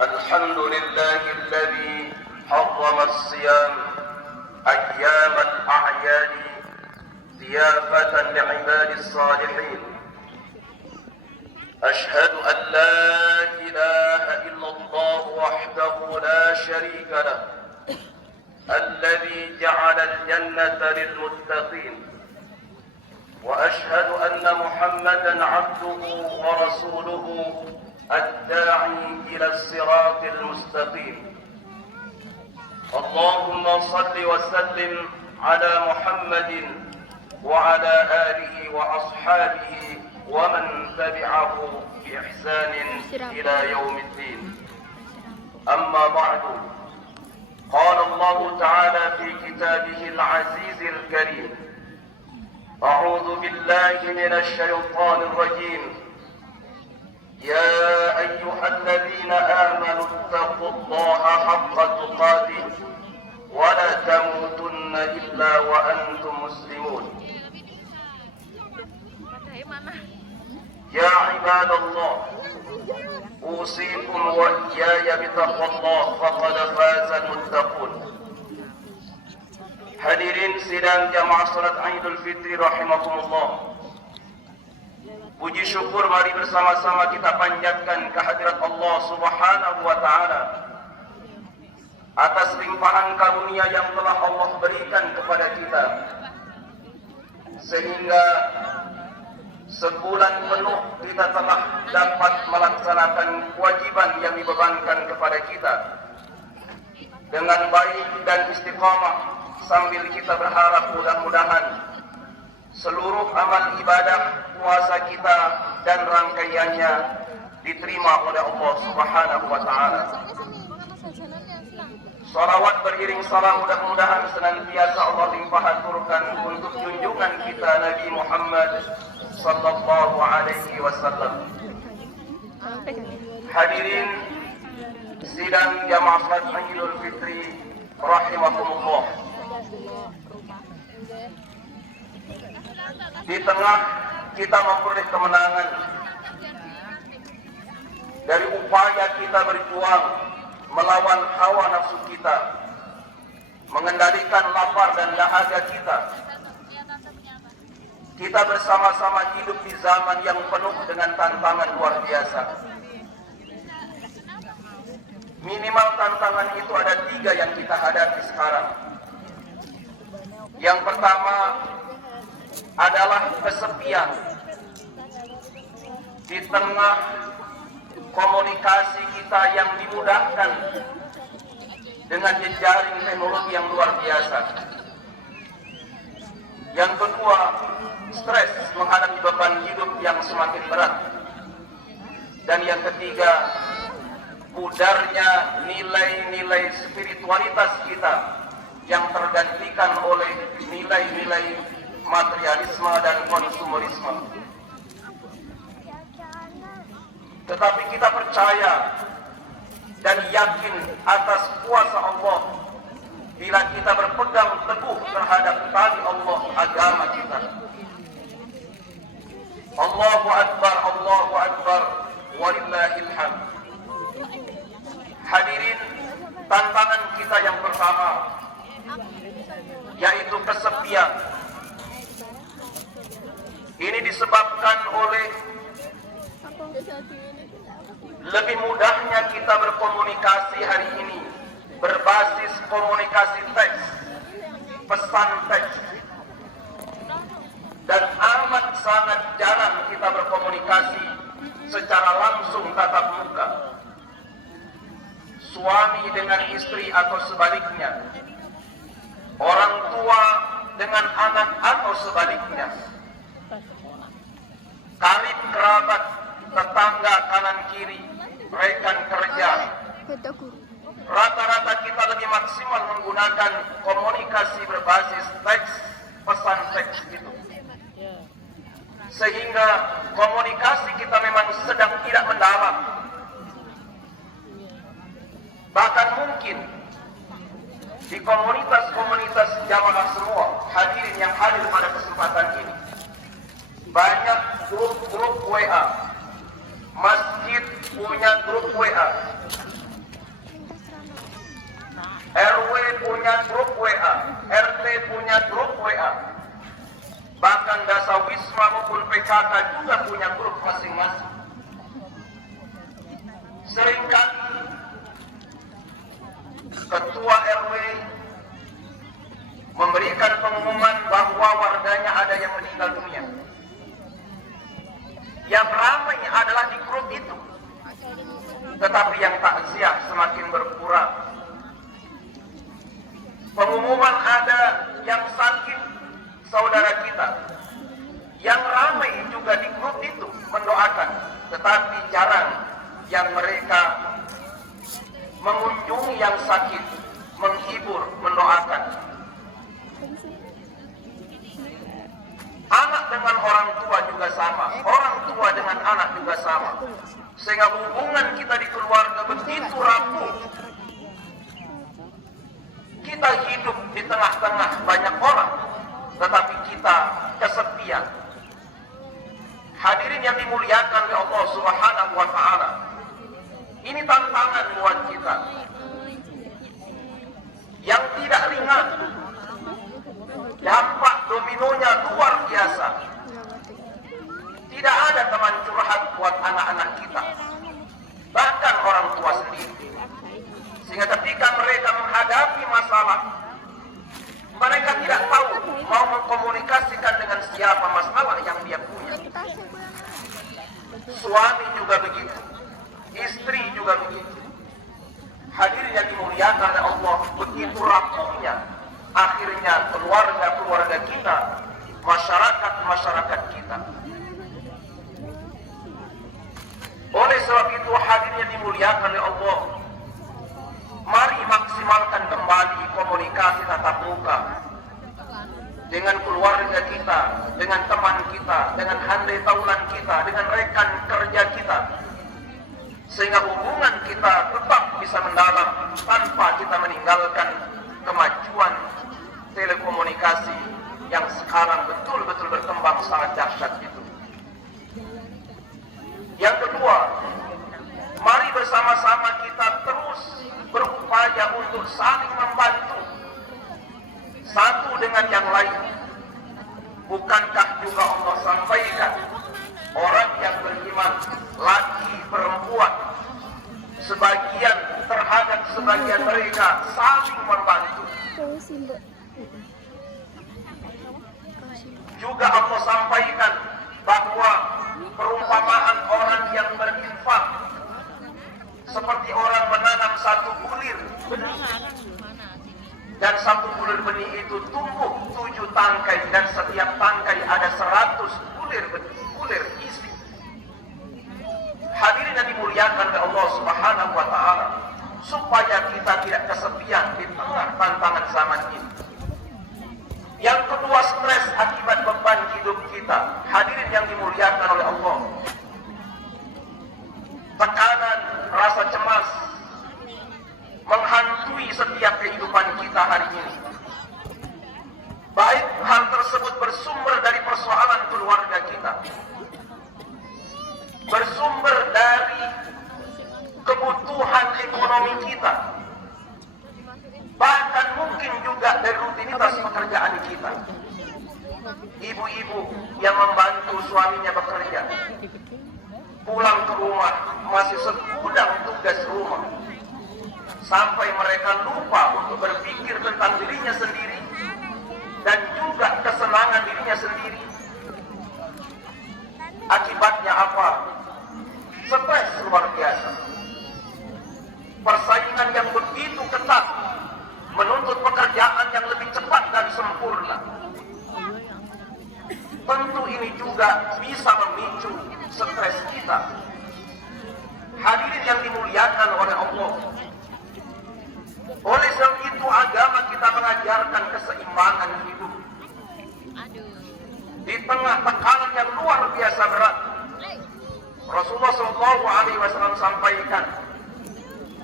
الحمد لله الذي حرم الصيام أيام الأعياد ضيافة لعباد الصالحين. أشهد أن لا إله إلا الله وحده لا شريك له الذي جعل الجنة للمتقين، وأشهد أن محمدا عبده ورسوله الداعي إلى الصراط المستقيم. اللهم صل وسلم على محمد وعلى آله وأصحابه ومن تبعه بإحسان إلى يوم الدين. أما بعد، قال الله تعالى في كتابه العزيز الكريم: أعوذ بالله من الشيطان الرجيم. يا أيها الذين آمنوا اتقوا الله حق تقاته ولا تموتن إلا وأنتم مسلمون. يا عباد الله، أوصيكم وإياي بتقوى الله فقد فاز المتقون. Hadirin sidang jamaah salat Idul Fitri rahimakumullah. Puji syukur mari bersama-sama kita panjatkan kehadirat Allah Subhanahu wa taala atas limpahan karunia yang telah Allah berikan kepada kita, sehingga sebulan penuh kita telah dapat melaksanakan kewajiban yang dibebankan kepada kita dengan baik dan istiqamah, sambil kita berharap mudah-mudahan seluruh amal ibadah puasa kita dan rangkaiannya diterima oleh Allah Subhanahu wa taala. Salawat beriring salam mudah-mudahan senantiasa Allah limpahkan untuk junjungan kita Nabi Muhammad sallallahu alaihi wasallam. Hadirin sidang jamaah salat Idul Fitri rahimakumullah. Di tengah kita memperoleh kemenangan dari upaya kita berjuang melawan hawa nafsu kita, mengendalikan lapar dan dahaga kita, kita bersama-sama hidup di zaman yang penuh dengan tantangan luar biasa. Minimal tantangan itu ada 3 yang kita hadapi sekarang. Yang pertama adalah kesepian. Di tengah komunikasi kita yang dimudahkan dengan jejaring teknologi yang luar biasa. Yang kedua, stres menghadapi beban hidup yang semakin berat. Dan yang ketiga, pudarnya nilai-nilai spiritualitas kita yang tergantikan oleh nilai-nilai materialisme dan konsumerisme. Tetapi kita percaya dan yakin atas kuasa Allah bila kita berpegang teguh terhadap tali Allah, agama kita. Allahu Akbar, Allahu Akbar, walillahil hamd. Hadirin, tantangan kita yang pertama yaitu kesepian. Ini disebabkan oleh lebih mudahnya kita berkomunikasi hari ini berbasis komunikasi teks, pesan teks, dan amat sangat jarang kita berkomunikasi secara langsung tatap muka, suami dengan istri atau sebaliknya, orang tua dengan anak atau sebaliknya, karib kerabat, tetangga kanan kiri, rekan kerja. Rata-rata kita lebih maksimal menggunakan komunikasi berbasis teks, pesan teks itu. Sehingga komunikasi kita memang sedang tidak mendalam. Bahkan mungkin di komunitas-komunitas jamaah semua hadirin yang hadir pada kesempatan ini, banyak grup-grup WA. Masjid punya grup WA punya grup WA, RT punya grup WA. Bahkan Dasawisma maupun PKK juga punya grup masing-masing. Seringkali ketua RW memberikan pengumuman bahwa warganya ada yang meninggal dunia. Yang ramai adalah di grup itu, tetapi yang takziah semakin berkurang. Pengumuman ada yang sakit saudara kita, yang ramai juga di grup itu mendoakan, tetapi jarang yang mereka mengunjungi yang sakit, menghibur, mendoakan. Anak dengan orang tua juga sama, orang tua dengan anak juga sama, sehingga hubungan kita di keluarga begitu rapuh. Kita hidup di tengah-tengah banyak orang, tetapi kita kesepian. Hadirin yang dimuliakan oleh Allah Subhanahu wa Ta'ala, ini tantangan buat kita yang tidak ringan. Dampak dominonya luar biasa. Tidak ada teman curhat buat anak-anak kita, bahkan orang tua sendiri. Sehingga ketika mereka menghadapi masalah, mereka tidak tahu mau mengkomunikasikan dengan siapa masalah yang dia punya. Suami juga begitu, istri juga begitu. Hadirin yang dimuliakan oleh Allah, begitu rapuhnya akhirnya keluarga kita, masyarakat kita. Oleh sebab itu, hadirin yang dimuliakan oleh Allah, mari maksimalkan kembali komunikasi tatap muka dengan keluarga kita, dengan teman kita, dengan handai taulan kita, dengan rekan kerja kita, sehingga hubungan kita tetap bisa mendalam tanpa kita meninggalkan kemajuan telekomunikasi yang sekarang betul-betul berkembang sangat dahsyat itu. Yang kedua, mari bersama-sama kita terus berupaya untuk saling membantu satu dengan yang lain. Bukankah juga Allah sampaikan, orang yang beriman, laki perempuan, sebagian terhadap sebagian mereka saling membantu. Juga Allah sampaikan bahwa perumpamaan orang yang berinfak seperti orang menanam satu bulir benih, dan satu bulir benih itu tumbuh 7 tangkai, dan setiap tangkai ada 100 bulir benih, bulir isi. Hadirin yang dimuliakan oleh Allah Subhanahu wa Ta'ala, supaya kita tidak kesepian di tengah tantangan zaman ini. Yang kedua, stres akibat beban hidup kita. Hadirin yang dimuliakan oleh Allah, tekanan, rasa cemas menghantui setiap kehidupan kita hari ini. Baik hal tersebut bersumber dari persoalan keluarga kita, bersumber dari kebutuhan ekonomi kita, bahkan mungkin juga dari rutinitas pekerjaan kita. Ibu-ibu yang membantu suaminya bekerja, pulang ke rumah masih segudang tugas rumah, sampai mereka lupa untuk berpikir tentang dirinya sendiri dan juga kesenangan dirinya sendiri. Akibatnya apa? Stres luar biasa. Persaingan yang begitu ketat menuntut pekerjaan yang lebih cepat dan sempurna. Tentu ini juga bisa memicu stres kita. Hadirin yang dimuliakan oleh Allah, oleh sebab itu agama kita mengajarkan keseimbangan hidup. Di tengah tekanan yang luar biasa berat, Rasulullah SAW sampaikan,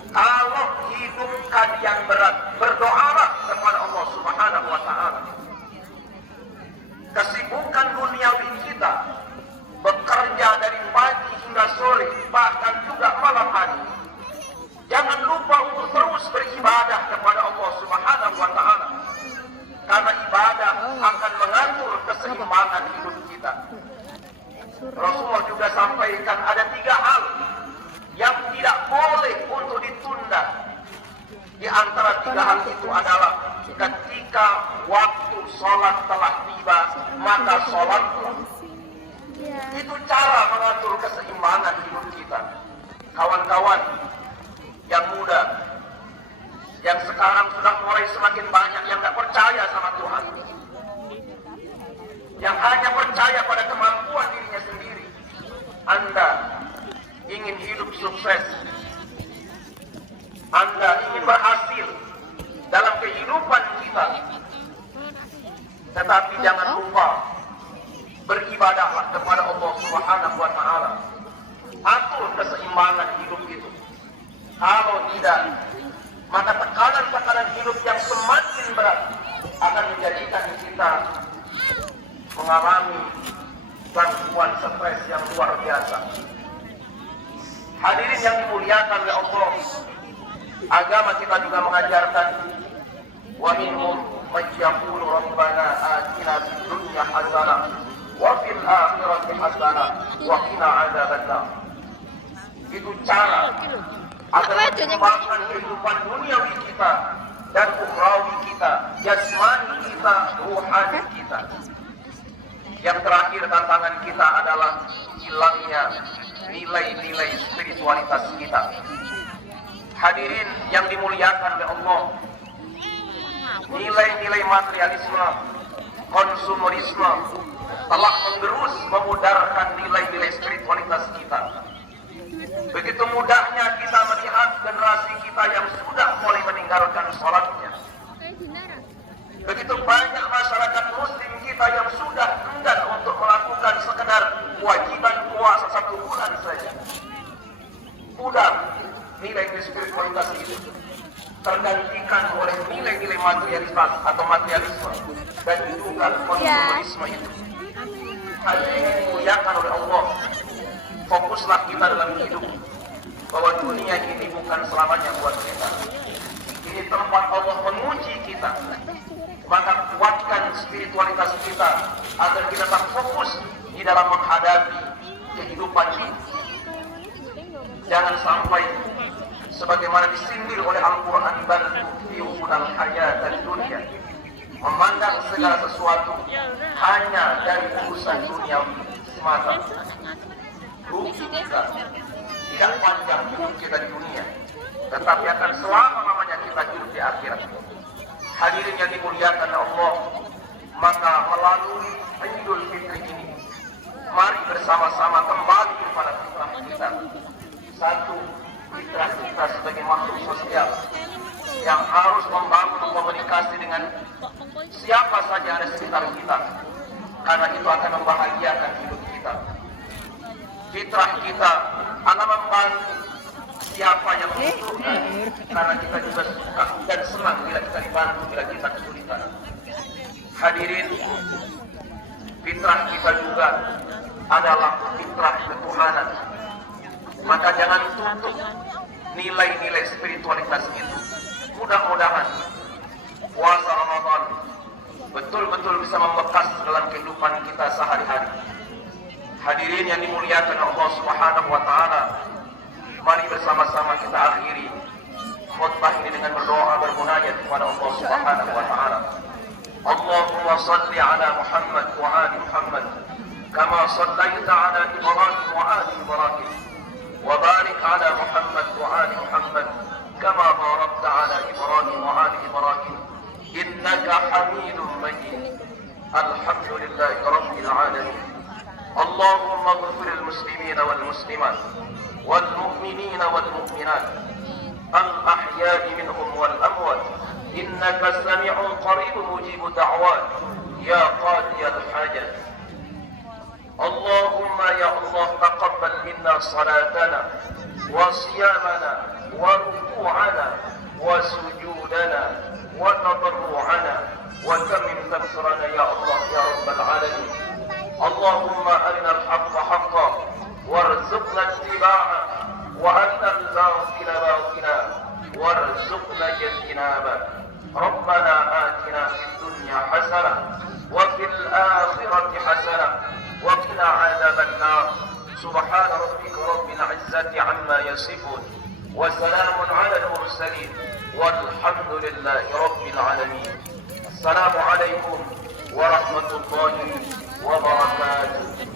kalau hidup kalian berat, berdoalah kepada Allah Subhanahu wa Ta'ala. Kesibukan duniawi kita, bekerja dari pagi hingga sore, bahkan juga malam hari, jangan lupa untuk terus beribadah kepada Allah Subhanahu wa Ta'ala. keindahan itu adalah ketika waktu sholat telah tiba, maka sholatlah. Itu cara mengatur keseimbangan hidup kita. Kawan-kawan yang muda, yang sekarang sudah mulai semakin banyak yang tidak percaya sama Tuhan, yang hanya percaya pada kemampuan dirinya sendiri. Anda ingin hidup sukses, Anda ingin berhasil dalam kehidupan kita, tetapi jangan lupa beribadahlah kepada Allah Subhanahu wa Ta'ala. Atur keseimbangan hidup itu. Kalau tidak, maka tekanan-tekanan hidup yang semakin berat akan menjadikan kita mengalami gangguan stres yang luar biasa. Hadirin yang dimuliakan oleh Allah, agama kita juga mengajarkan wa minhum may yaqulu rabbana atina fid dunya hasanah wa fil akhirati hasanah wa qina adzabannar. Itu cara agar mengembangkan kehidupan duniawi kita dan ukhrawi kita, jasmani kita, ruhani kita. Yang terakhir, tantangan kita adalah hilangnya nilai-nilai spiritualitas kita. Hadirin yang dimuliakan oleh Allah, nilai-nilai materialisme, konsumerisme telah menggerus, memudarkan nilai-nilai spiritualitas kita. Begitu mudahnya kita melihat generasi kita yang sudah mulai meninggalkan sholatnya. Begitu banyak masyarakat muslim kita yang sudah enggan untuk melakukan sekedar kewajiban puasa 1 bulan saja. Pudar nilai-nilai spiritualitas itu, tergantikan oleh nilai-nilai materialitas atau materialisme dan juga konsumerisme itu. Hadirin yang dimuliakan oleh Allah, fokuslah kita dalam hidup bahwa dunia ini bukan selamanya buat kita. Ini tempat Allah menguji kita. Maka kuatkan spiritualitas kita agar kita tak fokus di dalam menghadapi kehidupan ini. Jangan sampai sebagaimana disindir oleh Al-Quran, bal tu'thirunal hayatad dunya, memandang segala sesuatu hanya dari urusan duniawi semata. Rugi kita tidak panjang hidup kita di dunia, tetapi akan selama-lamanya kita hidup di akhirat. Hadirin yang dimuliakan Allah, maka melalui Idul Fitri ini, mari bersama-sama kembali kepada fitrah kita. Satu, fitrah kita sebagai makhluk sosial yang harus membangun komunikasi dengan siapa saja yang ada di sekitar kita, karena itu akan membahagiakan hidup kita. Fitrah kita akan membantu siapa yang membutuhkan, karena kita juga suka dan senang bila kita dibantu, bila kita kesulitan. Hadirin, fitrah kita juga adalah fitrah ketuhanan. Maka jangan tutup nilai-nilai spiritualitas itu. Mudah-mudahan puasa Ramadan betul-betul bisa membekas dalam kehidupan kita sehari-hari. Hadirin yang dimuliakan Allah Subhanahu wa Ta'ala, mari bersama-sama kita akhiri khutbah ini dengan berdoa bermunajat kepada Allah Subhanahu wa Ta'ala. Allahumma salli ala Muhammad wa ali Muhammad kama sallaita ala Ibrahim wa ali Ibrahim wa barik ala Muhammad wa ali Muhammad kama barakta ala Ibrahim wa ali Ibrahim innaka Hamidum Majid. Alhamdulillahi rabbil alamin. Allahumma ighfir lil muslimina wal muslimat والمؤمنين والمؤمنات الأحياء منهم والأموات إنك سميع قريب مجيب الدعوات يا قاضي الحاجات. اللهم يا الله تقبل منا صلاتنا وصيامنا وركوعنا وسجودنا وتضرعنا وتمم تكسرنا يا الله يا رب العالمين. اللهم أرنا الحق حقا وارزقنا اتباعه وأرنا الباطل باطلا وارزقنا اجتنابه. ربنا آتنا في الدنيا حسنة وفي الآخرة حسنة وقنا عذاب النار. سبحان ربك رب العزة عما يصفون وسلام على المرسلين والحمد لله رب العالمين. السلام عليكم ورحمة الله وبركاته.